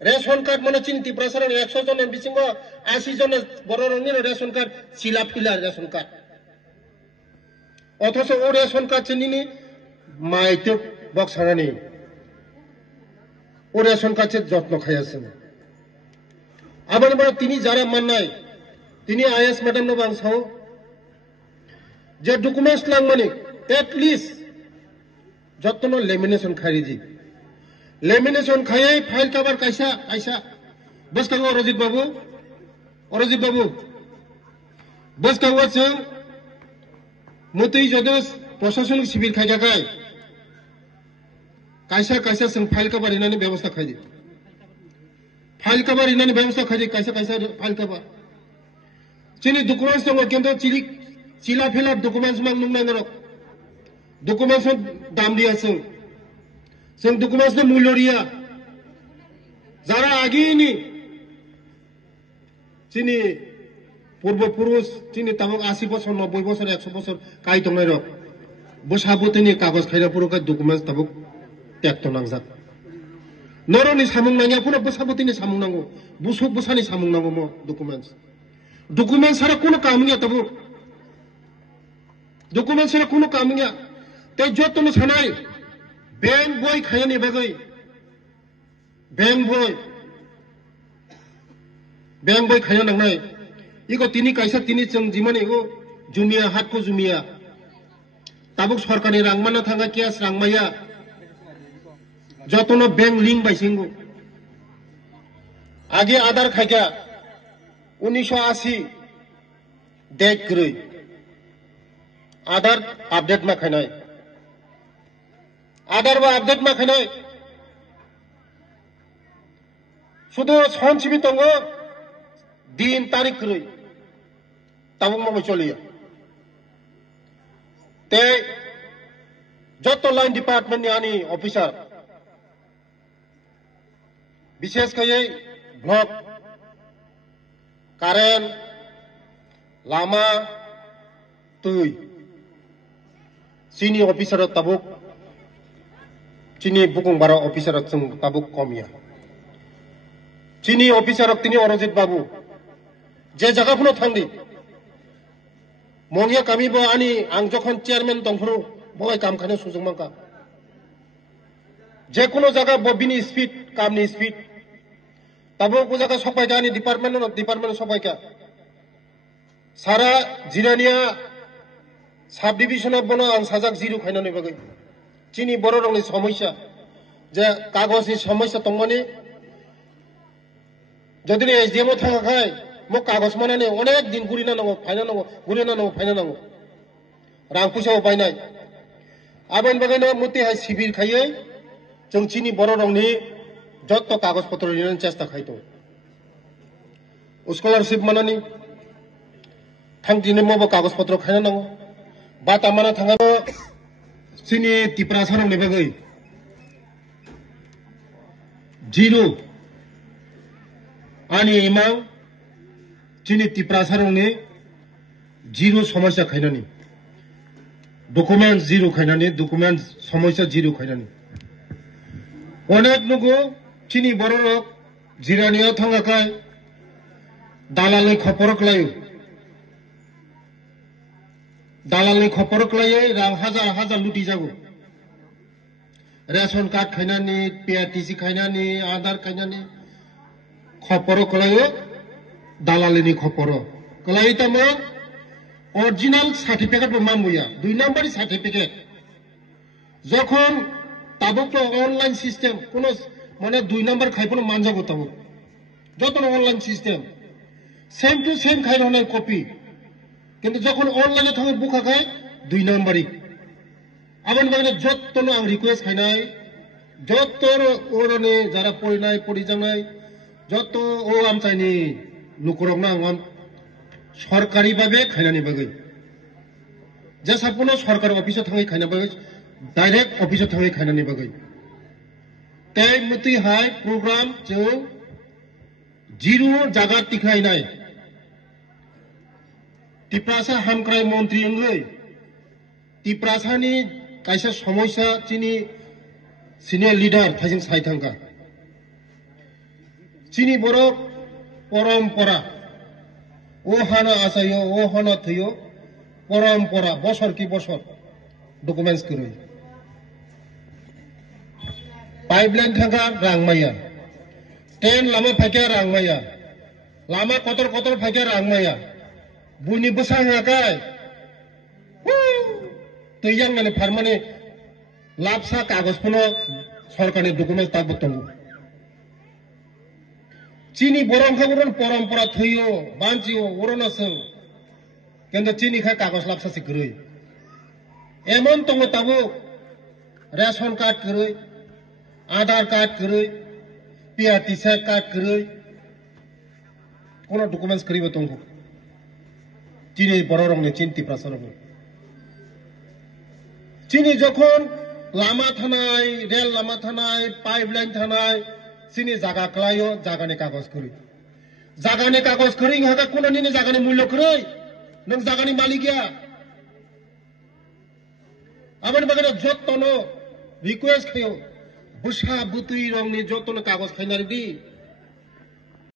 ration card মনে চিনি ত্রিপুরাসার 100 জনের বিসিঙ্গ 80 জনের বড় রঙের রেশন কার্ড চিলা ফিলা রেশন কার্ড অথচ ও রেশন কার্ড চিনি মাইতে বক্সানি ও রেশন কার্ডের যত্ন খাইয়াছেন আবার তিনি যারা মাননাই তিনি আইএস ম্যাডাম নো বাংসাও যে ডকুমেন্টস লাগমানি এটলিস্ট যত্ন লেমিনেশন খাইজি লেমিনেশন খাইয়ে ফাইল কাবার কাইসা কাইসা বস কাঙ্গ অরজিৎ বাবু বস কাঙ্গ जों মতই যদি প্রশাসনিক শিবির খাইগাকাই কাইসা কাইসা जों ফাইল কাবার ইনানি ব্যবস্থা খাইজি फाइल कवर इन्होंने व्यवस्था खाई कैसे कैसे फाइल कवर चीनी डॉक्यूमेंट्स दंग किंतु चिला फिला डॉक्यूमेंट्स मांग नुंग नांगरो डॉक्यूमेंट्स दाम दिया जों डॉक्यूमेंट्स ने मूल्य रिया जारा आगे नी चीनी पूर्व पुरुष चीनी तबक 80 বছর 90 বছর 100 বছর काई दंग नायरो बसाबोतनी कागज खाइना पुरो का डॉक्यूमेंट्स तबक टेक्ट नांगजा नरनि सामुं नांगिया पुनो बसाबोतिनि सामुं नांगौ बुसुक बसानि सामुं नांगौ मो डॉक्यूमेंट्स सारा कोनो काम गया तब डॉक्यूमेंट्स सारा कोनो काम गया ते जतनो सानाय बैंक बय खायनि बागै बैंक बय खायना नांनाय इको तिनि कायसा तिनि जों जिमाने इको जुमिया हातको जुमिया ताबुक सरकारनि रांमाना थांगा केस रांमाया जतनो बैंक लिंक बाइसिंगो आगे आधार खाइगा 1980 डेट ग्रै आधार अपडेट मा खाइनाय आधार बा अपडेट मा खाइनाय शुद्ध सनसिबि दङ दिन तारिख ग्रै ताबुक मा चलिया ते जत लाइन डिपार्टमेंट नि आनी ऑफिसर विशेष कई ब्लॉक कारेंट लामा तुई चीनी ऑफिसर तबुक चीनी बुकुं बारा ऑफिसर जों तबुक कमिया चीनी ऑफिसर तिनी अरजित बाबू जे जगहफोराव थांदि मंगिया कामिबो आनी आं जखन चेयारमैन दंफोरो बय काम खानो सुजुग मांका जे कोनो जगह बिनि स्पीड कामनि स्पीड तब को जगह सफाई आनी डिपार्टमेंट सफाई का सारा जिरानिया सब डिविजन बनो आं साजाक जिरु खाइनानै बागै चीनी बर' रंनि समस्या जे कागजनि समस्या दंमानि जदि एसडीएम थाङाखै मो कागज मानानै अनेक दिन गुरिना नांगौ फाइना नांगौ रां फैसायाव बायनाय आबेन बागैनो मतेहाय सिबिर खायै जों चीनी बर' रंनि जत कागज पत्र लिरनो चेष्टा खाइतो स्कॉलरशिप मानानि थांदिने मबो कागज पत्र खाइना नांगौ बाता माना थाङाबो चीनी टिप्रासारनि बागै जिरो आनी इमां चीनी टिप्रासारनि जिरो समस्या खाइनानि डॉक्यूमेंट जिरो खाइनानि डॉक्यूमेंट समस्या जिरो खाइनानि अनेक नुगो चीनी बर' जिरानियाव थाङाखाय दालालनि खपर खालायो रां हाजार लुटि जागौ रेशन कार्ड खाइनानि पीआरटीसी खाइनानि आधार खाइनानि खपर खालायो दालालनि खपर खालायो तामो अरिजिनल सार्टिफिकेट मामुया 2 नम्बरनि सार्टिफिकेट যখন ताबुक ऑनलाइन सिस्टम कोनो माने 2 नम्बर खाइफोनो मानजागो ताबो जतन online system same to same खाइरनाय कपि किन्तु जखन ऑनलाइन थाङो बुखाखाय 2 नम्बरनि आबन बागै जतन आं रिक्वेस्ट खाइनाय जतन ओरने जारा परिजानाय जत ओ आमचाइनि नुकरकना आं सरकारि भाबे खाइनानि बागै जेसापुनो सरकार अफिसाव थाङै खाइना बागै डायरेक्ट अफिसाव थाङै खाइनानि बागै तै मति हाय प्रोग्राम जों जिरो जागा टिखाइनाय टिप्रासा हामक्राय मन्त्री अंगै टिप्रासानि कायसा समस्या चिनि सिनियर लीडर थाइजों साइथांगा চিনি বরক পরম্পরা ও হানা আসাইও ও হানা থইও পরম্পরা বছর কি বছর ডকুমেন্টস করে পাইপলাইন থাকা রাংমাইয়া ট্রেন লামা ফাইকা রাংমাইয়া লামা কতর কতর ফাইকা রাংমাইয়া বুনি বসা হাকাই তৈয়াং মানে ফারমানে লাভসা কাগজ ফোনো সরকারি ডকুমেন্টস তাক বতঙ্গু চিনি বরং খাবরন পরম্পরা থইও বাঞ্চিও ওরনাসং কিন্তু চিনি খাই কাগজ লাভসাসি করই এমন তঙ্গ তাবো রেশন কার্ড করই আধার কার্ড করই পিআরটিসি কার্ড করই কোন ডকুমেন্টস করিব তঙ্গ চিনি বড় রঙে চিন্তি প্রাসরব চিনি যখন লামা থানায় রেল লামা থানায় পাইপলাইন থানায় চিনি জাগা ক্লাইও জাগানি কাগজ করি জাগানি কাগজ করি হাকা কোন নিনে জাগানি মূল্য করি নং জাগানি মালিকিয়া আমার বাগানে যতন রিকোয়েস্ট খাইও বুসা বুতুই রংনি যতন কাগজ খাইনারি দি